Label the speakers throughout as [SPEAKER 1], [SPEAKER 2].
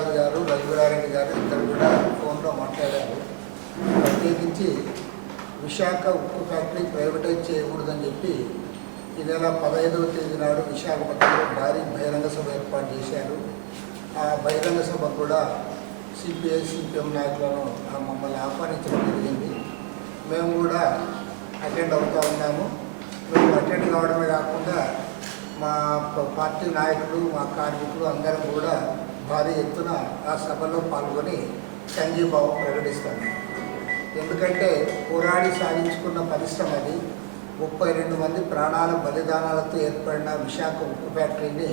[SPEAKER 1] ప్రసాద్ గారు రఘురారెడ్డి గారు ఇద్దరు కూడా ఫోన్లో మాట్లాడారు. ప్రత్యేకించి విశాఖ ఉక్కు ఫ్యాక్టరీ ప్రైవేటైజ్ చేయకూడదని చెప్పి ఈ నెల పదహైదవ తేదీ నాడు విశాఖపట్నంలో భారీ బహిరంగ సభ ఏర్పాటు చేశారు. ఆ బహిరంగ సభ కూడా సిపిఐ సిపిఎం నాయకులను మమ్మల్ని ఆహ్వానించడం జరిగింది. మేము కూడా అటెండ్ అవుతూ ఉన్నాము. మేము అటెండ్ కావడమే కాకుండా మా పార్టీ నాయకులు మా కార్మికులు అందరం కూడా భారీ ఎత్తున ఆ సభలో పాల్గొని సంఘీభావం ప్రకటిస్తాను ఎందుకంటే పోరాడి సాధించుకున్న పరిశ్రమ అది. ముప్పై రెండు మంది ప్రాణాల బలిదానాలతో ఏర్పడిన విశాఖ ఉక్కు ఫ్యాక్టరీని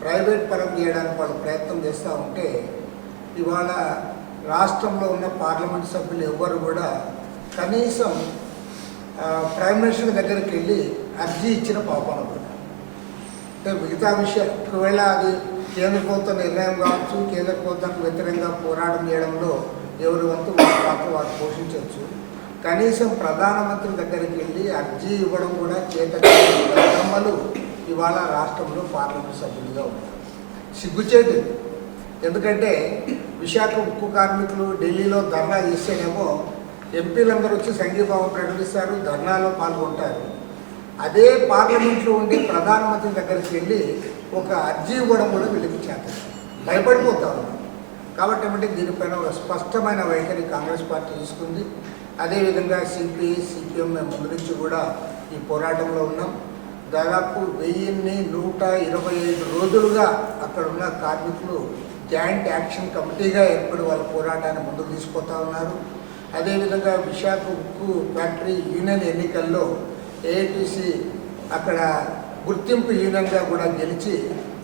[SPEAKER 1] ప్రైవేట్ పరం చేయడానికి వాళ్ళు ప్రయత్నం చేస్తూ ఉంటే ఇవాళ రాష్ట్రంలో ఉన్న పార్లమెంట్ సభ్యులు ఎవ్వరు కూడా కనీసం ప్రైమ్ మినిస్టర్ దగ్గరికి వెళ్ళి అర్జీ ఇచ్చిన పాపం కూడా అంటే మిగతా విషయం ఒకవేళ అది కేంద్ర ప్రభుత్వ నిర్ణయం కావచ్చు కేంద్ర ప్రభుత్వానికి వ్యతిరేకంగా పోరాటం చేయడంలో ఎవరి వంతు వారి పాత్ర వారు పోషించవచ్చు. కనీసం ప్రధానమంత్రి దగ్గరికి వెళ్ళి అర్జీ ఇవ్వడం కూడా చేత బ్రహ్మలు ఇవాళ రాష్ట్రంలో పార్లమెంట్ సభ్యులుగా ఉన్నారు. సిగ్గుచేటు. ఎందుకంటే విశాఖ ఉక్కు కార్మికులు ఢిల్లీలో ధర్నా చేస్తేనేమో ఎంపీలందరూ వచ్చి సంఘీభావం ప్రకటిస్తారు ధర్నాలో పాల్గొంటారు. అదే పార్లమెంట్లో ఉండే ప్రధానమంత్రి దగ్గరికి వెళ్ళి ఒక అర్జీ ఇవ్వడం కూడా వీళ్ళకి చేత. భయపడిపోతారు. కాబట్టి ఏమంటే దీనిపైన ఒక స్పష్టమైన వైఖరి కాంగ్రెస్ పార్టీ తీసుకుంది. అదేవిధంగా సిపిఐ సిపిఎం మేము ముందు నుంచి కూడా ఈ పోరాటంలో ఉన్నాం. దాదాపు వెయ్యిన్ని నూట ఇరవై ఐదు రోజులుగా అక్కడ ఉన్న కార్మికులు జాయింట్ యాక్షన్ కమిటీగా ఏర్పడి వాళ్ళ పోరాటాన్ని ముందుకు తీసుకుపోతా ఉన్నారు. అదేవిధంగా విశాఖ ఉక్కు ఫ్యాక్టరీ యూనియన్ ఎన్నికల్లో ఏఐటీసీ అక్కడ గుర్తింపు యూనియన్గా కూడా గెలిచి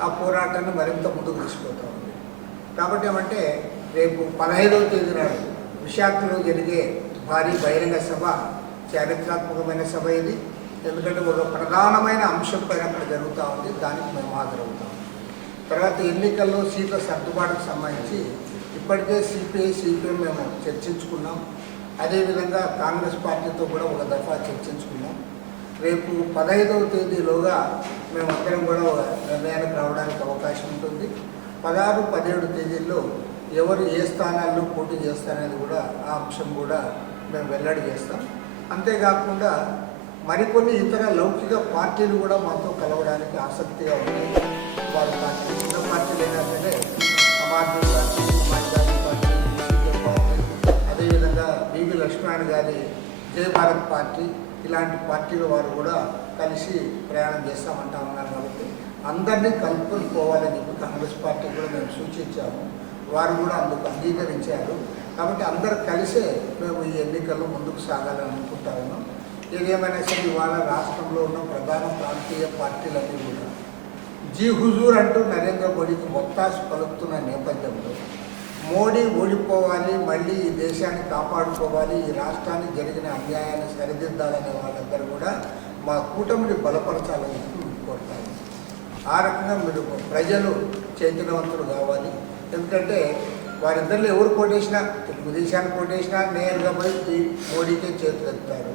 [SPEAKER 1] ఆ పోరాటాన్ని మరింత ముందుకు తీసుకుపోతా ఉంది. కాబట్టి ఏమంటే రేపు పదహైదవ తేదీ నాడు విశాఖలో జరిగే భారీ బహిరంగ సభ చారిత్రాత్మకమైన సభ ఇది. ఎందుకంటే ఒక ప్రధానమైన అంశం పైన అక్కడ జరుగుతూ ఉంది. దానికి మేము హాజరవుతాం. తర్వాత ఎన్నికల్లో సీట్ల సర్దుబాటుకు సంబంధించి ఇప్పటికే సిపిఐ సిపిఎం మేము చర్చించుకున్నాం. అదేవిధంగా కాంగ్రెస్ పార్టీతో కూడా ఒక దఫా చర్చించుకున్నాం. రేపు పదహైదవ తేదీలోగా మేమందరం కూడా ఒక నిర్ణయానికి రావడానికి అవకాశం ఉంటుంది. పదహారు పదిహేడు తేదీల్లో ఎవరు ఏ స్థానాల్లో పోటీ చేస్తారనేది కూడా ఆ అంశం కూడా మేము వెల్లడి చేస్తాం. అంతేకాకుండా మరికొన్ని ఇతర లౌకిక పార్టీలు కూడా మాతో కలవడానికి ఆసక్తిగా ఉన్నాయి వారు పార్టీ చిన్న అయినా సరే ఆమ్ పార్టీ సమాజ్వాదీ పార్టీ అదేవిధంగా బివి లక్ష్మణ్ గారి జయ భారత్ పార్టీ ఇలాంటి పార్టీల వారు కూడా కలిసి ప్రయాణం చేస్తామంటా ఉన్నారు కాబట్టి అందరినీ కలుపుకొని పోవాలని చెప్పి కాంగ్రెస్ పార్టీ కూడా మేము సూచించాము. వారు కూడా అందుకు అంగీకరించారు. కాబట్టి అందరు కలిసే మేము ఈ ఎన్నికల్లో ముందుకు సాగాలని అనుకుంటా ఉన్నాం. ఏదేమైనా సరే ఇవాళ రాష్ట్రంలో ఉన్న ప్రధాన ప్రాంతీయ పార్టీలన్నీ కూడా జీ హుజూర్ అంటూ నరేంద్ర మోడీకి మొత్తాసు పలుకుతున్న నేపథ్యంలో మోడీ ఓడిపోవాలి మళ్ళీ ఈ దేశాన్ని కాపాడుకోవాలి ఈ రాష్ట్రానికి జరిగిన అన్యాయాన్ని సరిదిద్దాలనే వాళ్ళందరూ కూడా మా కూటమిని బలపరచాలని చెప్పి కోరుతాను ఆ రకంగా మీరు ప్రజలు చైతన్యవంతులు కావాలి. ఎందుకంటే వారిద్దరిలో ఎవరు కోటేసినా తెలుగుదేశానికి కోటేసినా నేరుగా పోయి మోడీకే చేతులు ఎత్తారు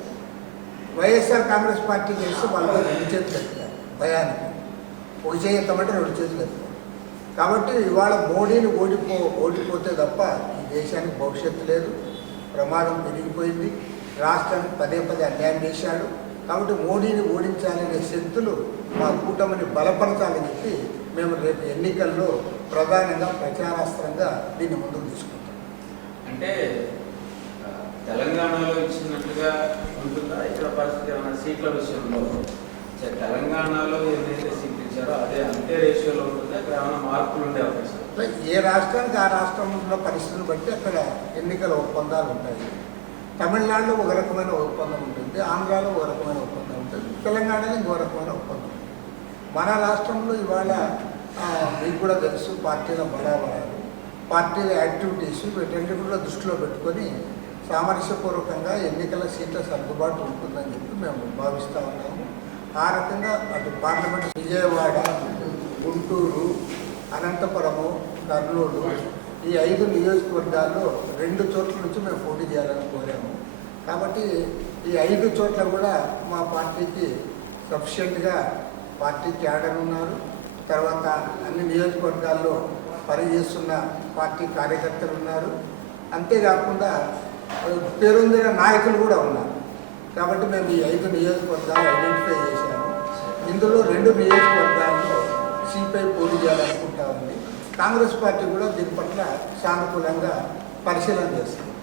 [SPEAKER 1] వైఎస్ఆర్ కాంగ్రెస్ పార్టీ చేస్తే వాళ్ళు రెండు చేతులు ఎత్తారు భయానికి. ఒక చేయి ఎత్తమంటే రెండు చేతులు ఎత్తారు కాబట్టి ఇవాళ మోడీని ఓడిపో ఓడిపోతే తప్ప ఈ దేశానికి భవిష్యత్తు లేదు. ప్రమాదం పెరిగిపోయింది. రాష్ట్రానికి పదే పదే అన్యాయం చేశాడు. కాబట్టి మోడీని ఓడించాలనే శక్తులు మా కూటమిని బలపరచాలని చెప్పి మేము రేపు ఎన్నికల్లో ప్రధానంగా ప్రచారాస్త్రంగా దీన్ని ముందుకు తీసుకుంటాం.
[SPEAKER 2] అంటే తెలంగాణలో ఇచ్చినట్టుగా ఉంటుందా? ఇక్కడ పరిస్థితి ఏమైనా సీట్ల విషయంలో? తెలంగాణలో ఏదైతే సీట్లు ఇచ్చారో అదే అంతే రేషియోలో ఉంటుందా? మార్పులు ఉండే అవకాశం
[SPEAKER 1] ఏ రాష్ట్రానికి ఆ రాష్ట్రంలో పరిస్థితిని బట్టి అక్కడ ఎన్నికల ఒప్పందాలు ఉంటాయి. తమిళనాడులో ఒక రకమైన ఒప్పందం ఉంటుంది ఆంధ్రాలో ఒక రకమైన ఒప్పందం ఉంటుంది తెలంగాణలో ఇంకో రకమైన ఒప్పందం మన రాష్ట్రంలో ఇవాళ మీకు కూడా తెలుసు పార్టీల బలాబలాలు పార్టీల యాక్టివిటీస్ వీటన్నిటి కూడా దృష్టిలో పెట్టుకొని సామరస్యపూర్వకంగా ఎన్నికల సీట్ల సర్దుబాటు ఉంటుందని చెప్పి మేము భావిస్తూ ఉన్నాము. ఆ రకంగా అటు పార్లమెంట్ విజయవాడ గుంటూరు అనంతపురము కర్నూలు ఈ ఐదు నియోజకవర్గాల్లో రెండు చోట్ల నుంచి మేము పోటీ చేయాలని కోరాము. కాబట్టి ఈ ఐదు చోట్ల కూడా మా పార్టీకి సఫిషియెంట్గా పార్టీ క్యాడర్ ఉన్నారు. తర్వాత అన్ని నియోజకవర్గాల్లో పనిచేస్తున్న పార్టీ కార్యకర్తలు ఉన్నారు. అంతేకాకుండా పేరొందిన నాయకులు కూడా ఉన్నారు. కాబట్టి మేము ఈ ఐదు నియోజకవర్గాలు ఐడెంటిఫై చేశాము. ఇందులో రెండు నియోజకవర్గాల్లో సిపిఐ పోటీ చేయాలనుకుంటా ఉంది కాంగ్రెస్ పార్టీ కూడా దీని పట్ల సానుకూలంగా పరిశీలన చేస్తుంది.